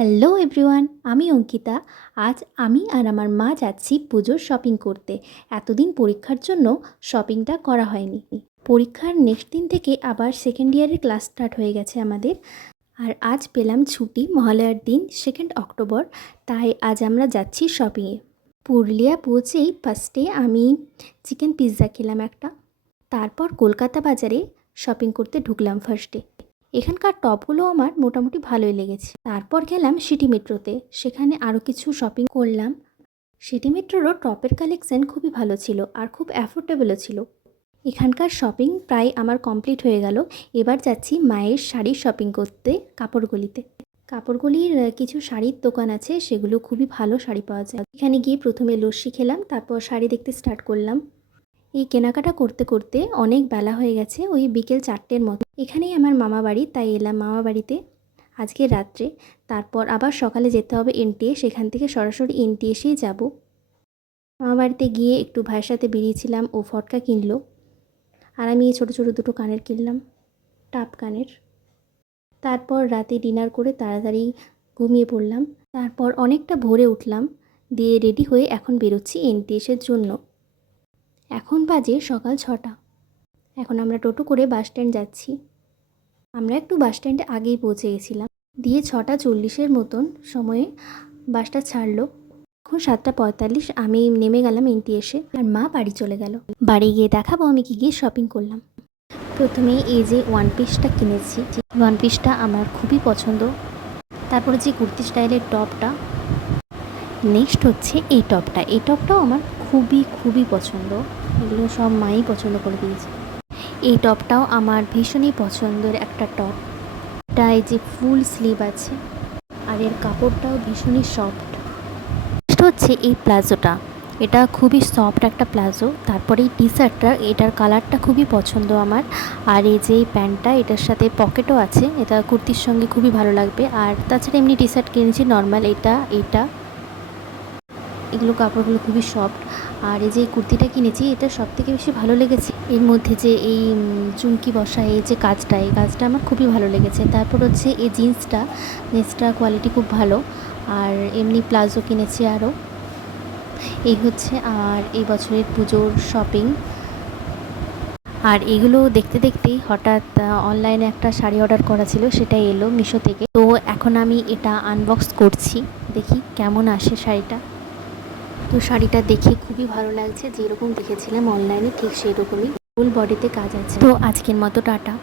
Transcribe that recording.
Hello everyone, আমি অঙ্কিতা। আজ আমি আর আমার মা যাচ্ছি পুজোর শপিং করতে। এতদিন পরীক্ষার জন্য শপিংটা করা হয়নি। পরীক্ষার নেক্সট দিন থেকে আবার সেকেন্ড ইয়ারের ক্লাস স্টার্ট হয়ে গেছে আমাদের। আর আজ পেলাম ছুটি মহালয়ার দিন 2 অক্টোবর, তাই আজ আমরা যাচ্ছি শপিংয়ে। পুরুলিয়া পৌঁছেই ফার্স্টে আমি চিকেন পিৎজা খেলাম একটা। তারপর কলকাতা বাজারে শপিং করতে ঢুকলাম ফার্স্টে। এখানকার টপগুলো আমার মোটামুটি ভালোই লেগেছে। তারপর গেলাম সিটি মেট্রোতে, সেখানে আরও কিছু শপিং করলাম। সিটি মেট্রোরও টপের কালেকশান খুবই ভালো ছিল আর খুব অ্যাফোর্ডেবলও ছিল। এখানকার শপিং প্রায় আমার কমপ্লিট হয়ে গেল। এবার যাচ্ছি মায়ের শাড়ির শপিং করতে কাপড়গলিতে। কাপড়গলির কিছু শাড়ির দোকান আছে, সেগুলো খুবই ভালো শাড়ি পাওয়া যায়। এখানে গিয়ে প্রথমে লস্যি খেলাম, তারপর শাড়ি দেখতে স্টার্ট করলাম। এই কেনাকাটা করতে করতে অনেক বেলা হয়ে গেছে, ওই বিকেল 4টের মতো। এখানেই আমার মামা বাড়ি, তাই এলাম মামা বাড়িতে আজকে রাত্রে। তারপর আবার সকালে যেতে হবে এনটিএ, সেখান থেকে সরাসরি এনটিএসেই যাব। মামা বাড়িতে গিয়ে একটু ভাইয়ের সাথে বেরিয়েছিলাম, ও ফটকা কিনলো আর আমি এই ছোটো ছোটো দুটো কানের কিনলাম, টাপ কানের। তারপর রাতে ডিনার করে তাড়াতাড়ি ঘুমিয়ে পড়লাম। তারপর অনেকটা ভোরে উঠলাম, দিয়ে রেডি হয়ে এখন বেরোচ্ছি এনটিএসের জন্য। এখন বাজে সকাল 6টা। এখন আমরা টোটো করে বাস স্ট্যান্ড যাচ্ছি। আমরা একটু বাস স্ট্যান্ডে আগেই পৌঁছে গেছিলাম, দিয়ে 6টা 40-এর মতন সময়ে বাসটা ছাড়লো। এখন 7টা 45 আমি নেমে গেলাম এনটিএসে, আর মা বাড়ি চলে গেল। বাড়ি গিয়ে দেখাবো আমি কী কী শপিং করলাম। প্রথমে এই যে ওয়ান পিসটা কিনেছি, ওয়ান পিসটা আমার খুবই পছন্দ। তারপরে যে কুর্তি স্টাইলের টপটা, নেক্সট হচ্ছে এই টপটা। এই টপটাও আমার খুবই খুবই পছন্দ। এগুলো সব মাই পছন্দ করে দিয়েছে। এই টপটাও আমার ভীষণই পছন্দের একটা টপ। এটা এই যে ফুল স্লিভ আছে, আর এর কাপড়টাও ভীষণই সফট। নেক্সট হচ্ছে এই প্লাজোটা, এটা খুবই সফট একটা প্লাজো। তারপরে এই টি শার্টটা, এটার কালারটা খুবই পছন্দ আমার। আর এই যে প্যান্টটা, এটার সাথে পকেটও আছে, এটা কুর্তির সঙ্গে খুবই ভালো লাগবে। আর তাছাড়া এমনি টি শার্ট কিনেছি নর্মাল, এটা এগুলো কাপড়গুলো খুবই সফট। আর এই যে কুর্তিটা কিনেছি, এটা সবথেকে বেশি ভালো লেগেছে এর মধ্যে যে এই চুমকি বসা এই যে কাজটা, এই কাজটা আমার খুবই ভালো লেগেছে। তারপর হচ্ছে এই জিন্সটা কোয়ালিটি খুব ভালো। আর এমনি প্লাজো কিনেছি আরও। এই হচ্ছে আর এই বছরের পুজোর শপিং। আর এগুলো দেখতে দেখতেই হঠাৎ অনলাইনে একটা শাড়ি অর্ডার করা ছিল, সেটা এলো মিশো থেকে। তো এখন আমি এটা আনবক্স করছি, দেখি কেমন আসে শাড়িটা। তো শাড়িটা দেখে খুবই ভালো লাগছে, যেরকম দেখেছিলাম অনলাইনে ঠিক সেই রকমই ফুল বডিতে কাজ আছে। তো আজকের মতো টাটা।